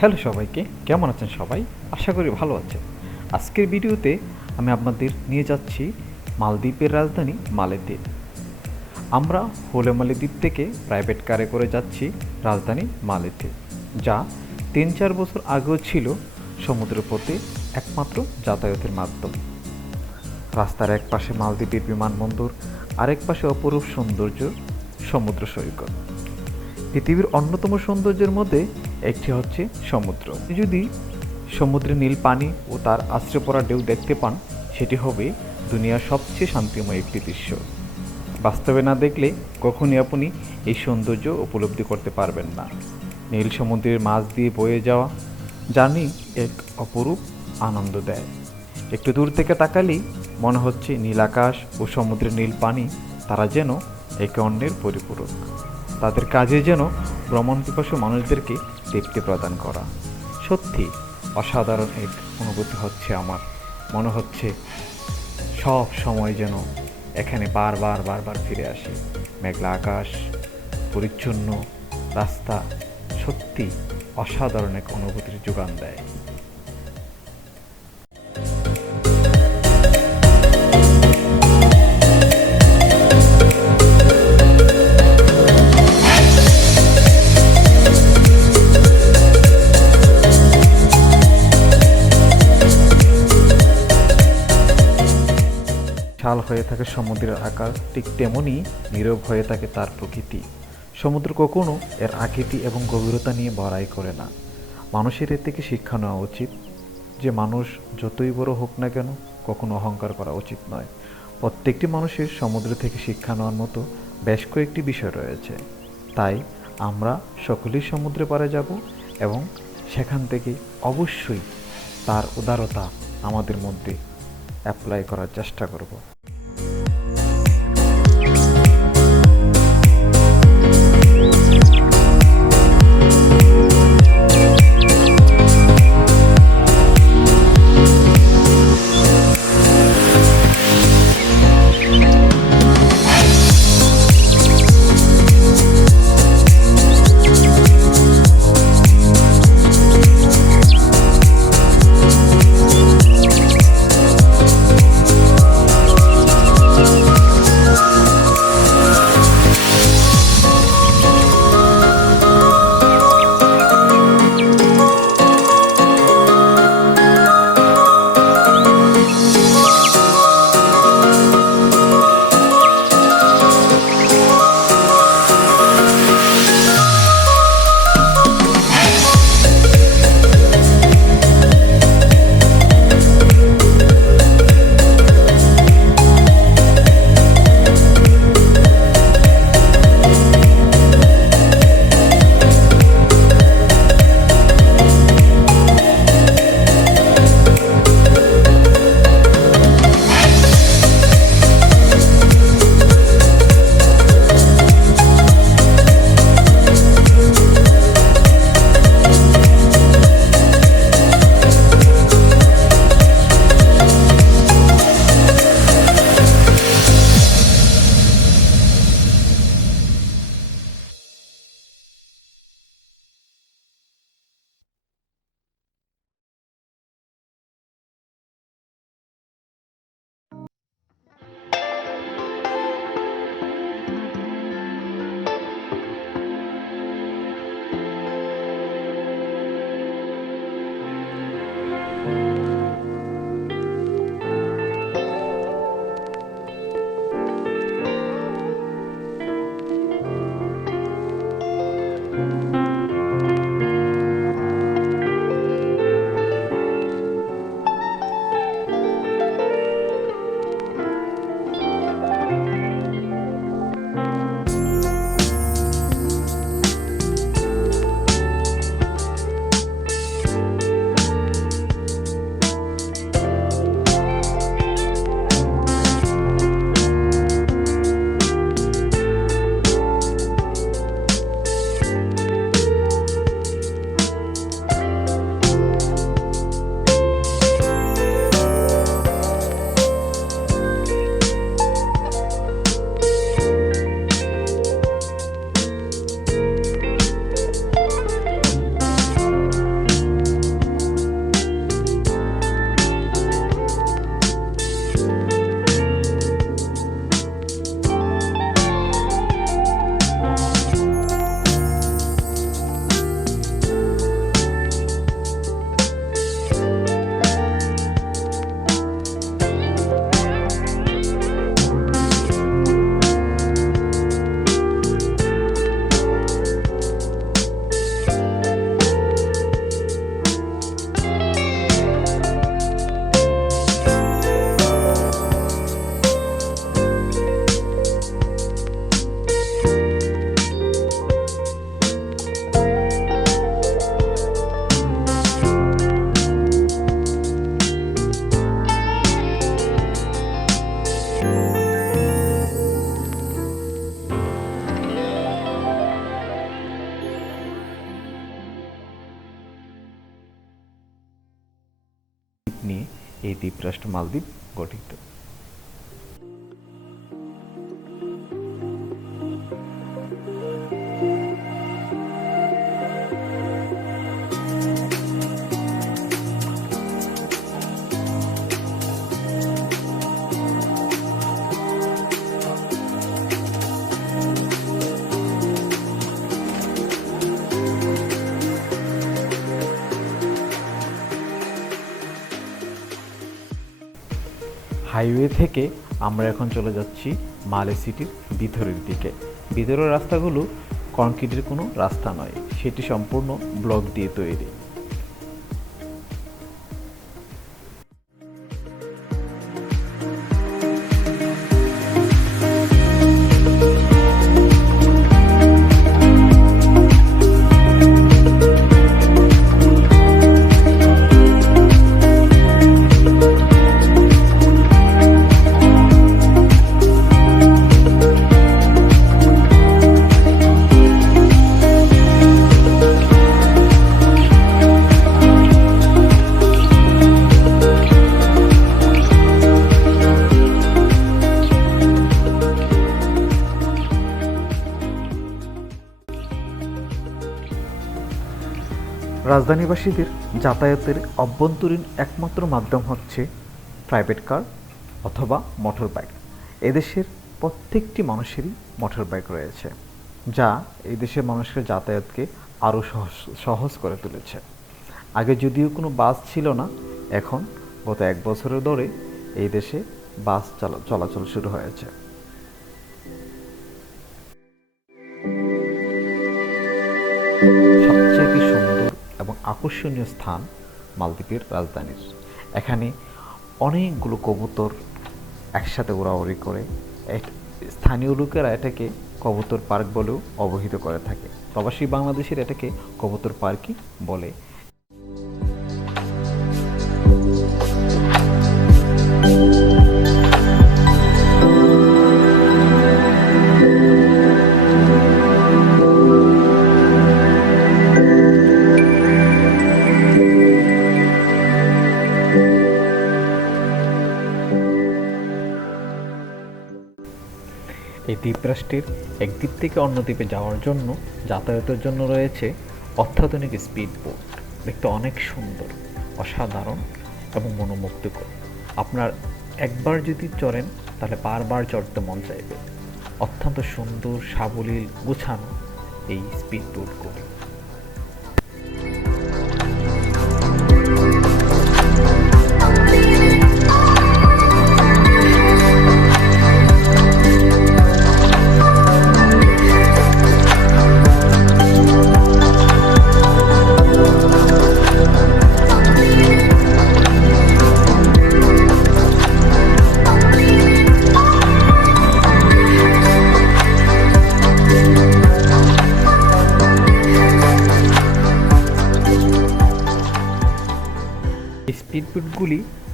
Hello সবাইকে, কেমন আছেন সবাই? আশা করি ভালো আছেন। আজকের ভিডিওতে আমি আপনাদের নিয়ে যাচ্ছি মালদ্বীপের রাজধানী মালেতে। আমরা হোলেমালি দ্বীপ থেকে প্রাইভেট কারে করে যাচ্ছি রাজধানী মালেতে, যা তিন চার বছর আগেও ছিল সমুদ্রপথে একমাত্র যাতায়াতের মাধ্যম। রাস্তার এক পাশে মালদ্বীপের বিমানবন্দর, আরেক পাশে অপরূপ সৌন্দর্য সমুদ্র সৈকত। পৃথিবীর অন্যতম সৌন্দর্যের মধ্যে একটি হচ্ছে সমুদ্র। যদি সমুদ্রে নীল পানি ও তার আশ্রয় পড়া ঢেউ দেখতে পান, সেটি হবে দুনিয়ার সবচেয়ে শান্তিময় একটি দৃশ্য। বাস্তবে না দেখলে কখনই আপনি এই সৌন্দর্য উপলব্ধি করতে পারবেন না। নীল সমুদ্রের মাছ দিয়ে বয়ে যাওয়া জানি এক অপরূপ আনন্দ দেয়। একটু দূর থেকে তাকালেই মনে হচ্ছে নীল আকাশ ও সমুদ্রের নীল পানি তারা যেন একে অন্যের পরিপূরক। তাদের কাজে যেন ভ্রমণ পিপাসু মানুষদেরকে তৃপ্তি প্রদান করা। সত্যি, অসাধারণ এক অনুভূতি হচ্ছে আমার। মনে হচ্ছে সব সময় যেন এখানে বারবার বারবার ফিরে আসি। মেঘলা আকাশ, পরিচ্ছন্ন রাস্তা সত্যি অসাধারণ এক অনুভূতির যোগান দেয়। শাল হয়ে থাকে সমুদ্রের আকার, ঠিক তেমনই নীরব হয়ে থাকে তার প্রকৃতি। সমুদ্র কখনো এর আকৃতি এবং গভীরতা নিয়ে বড়াই করে না। মানুষের এর থেকে শিক্ষা নেওয়া উচিত যে মানুষ যতই বড় হোক না কেন কখনো অহংকার করা উচিত নয়। প্রত্যেকটি মানুষের সমুদ্র থেকে শিক্ষা নেওয়ার মতো বেশ কয়েকটি বিষয় রয়েছে। তাই আমরা সকলেই সমুদ্রে পারে যাব এবং সেখান থেকে অবশ্যই তার উদারতা আমাদের মধ্যে অ্যাপ্লাই করার চেষ্টা করব। দ্বীপরাষ্ট্র মালদ্বীপ গঠিত। হাইওয়ে থেকে আমরা এখন চলে যাচ্ছি মালে সিটির ভিতরের দিকে। ভিতরের রাস্তাগুলো কংক্রিটের কোনো রাস্তা নয়, সেটি সম্পূর্ণ ব্লক দিয়ে তৈরি। রাজধানীবাসীদের যাতায়াতের অভ্যন্তরীণ একমাত্র মাধ্যম হচ্ছে প্রাইভেট কার অথবা মোটর বাইক এদেশের প্রত্যেকটি মানুষেরই মোটর বাইক রয়েছে, যা এই দেশের মানুষের যাতায়াতকে আরও সহজ সহজ করে তুলেছে। আগে যদিও কোনো বাস ছিল না, এখন গত এক বছরের ধরে এই দেশে বাস চলাচল শুরু হয়েছে। আকর্ষণীয় স্থান মালদ্বীপের রাজধানীর। এখানে অনেকগুলো কবুতর একসাথে উড়াউড়ি করে। স্থানীয় লোকেরা এটাকে কবুতর পার্ক বলেও অবহিত করে থাকে। প্রবাসী বাংলাদেশের এটাকে কবুতর পার্কই বলে। দ্বীপরাষ্ট্রের এক দ্বীপ থেকে অন্য দ্বীপে যাওয়ার জন্য যাতায়াতের জন্য রয়েছে অত্যাধুনিক স্পিড বোট দেখতে অনেক সুন্দর, অসাধারণ এবং মনোমুগ্ধকর। আপনার একবার যদি চড়েন, তাহলে বারবার চড়তে মন চাইবে। অত্যন্ত সুন্দর, সাবলীল, গুছানো এই স্পিড বোটগুলি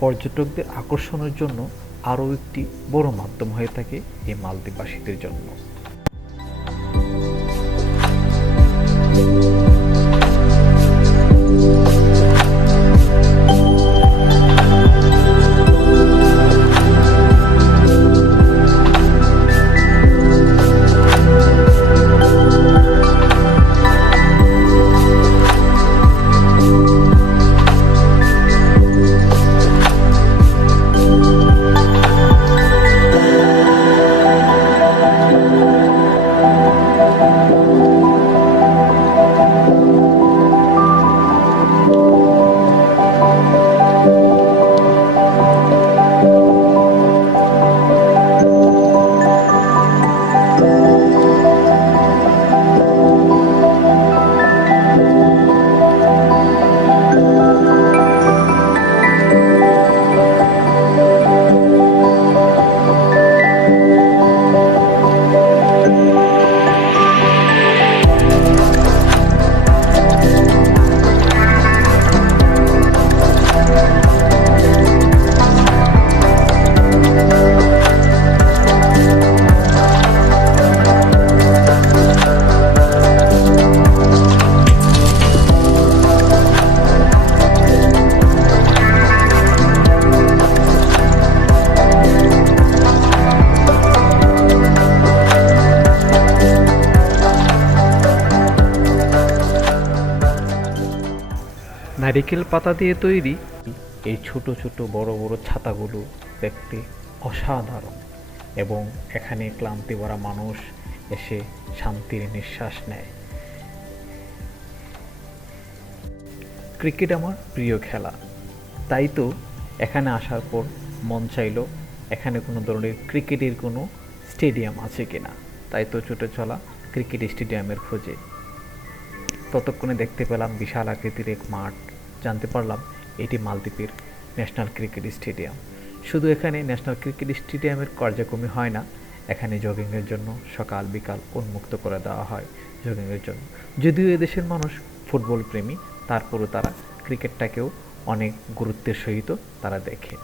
পর্যটকদের আকর্ষণের জন্য আরও একটি বড় মাধ্যম হয়ে থাকে এই মালদ্বীপবাসীদের জন্য। নারিকেল পাতা দিয়ে তৈরি এই ছোট ছোট বড় বড় ছাতাগুলো দেখতে অসাধারণ এবং এখানে ক্লান্তি ভরা মানুষ এসে শান্তির নিঃশ্বাস নেয়। ক্রিকেট আমার প্রিয় খেলা। তাই তো এখানে আসার পর মন চাইলো এখানে কোনো ধরনের ক্রিকেটের কোনো স্টেডিয়াম আছে কিনা। তাই তো ছুটে চলা ক্রিকেট স্টেডিয়ামের খোঁজে। ততক্ষণে দেখতে পেলাম বিশাল আকৃতির এক মাঠ। জানতে পারলাম এটি মালদ্বীপের ন্যাশনাল ক্রিকেট স্টেডিয়াম। শুধু এখানে ন্যাশনাল ক্রিকেট স্টেডিয়ামের কার্যক্রমই হয় না, এখানে জগিংয়ের জন্য সকাল, বিকাল উন্মুক্ত করে দেওয়া হয় জগিংয়ের জন্য। যদিও এদেশের মানুষ ফুটবল প্রেমী, তারপরও তারা ক্রিকেটটাকেও অনেক গুরুত্বের সহিত তারা দেখে।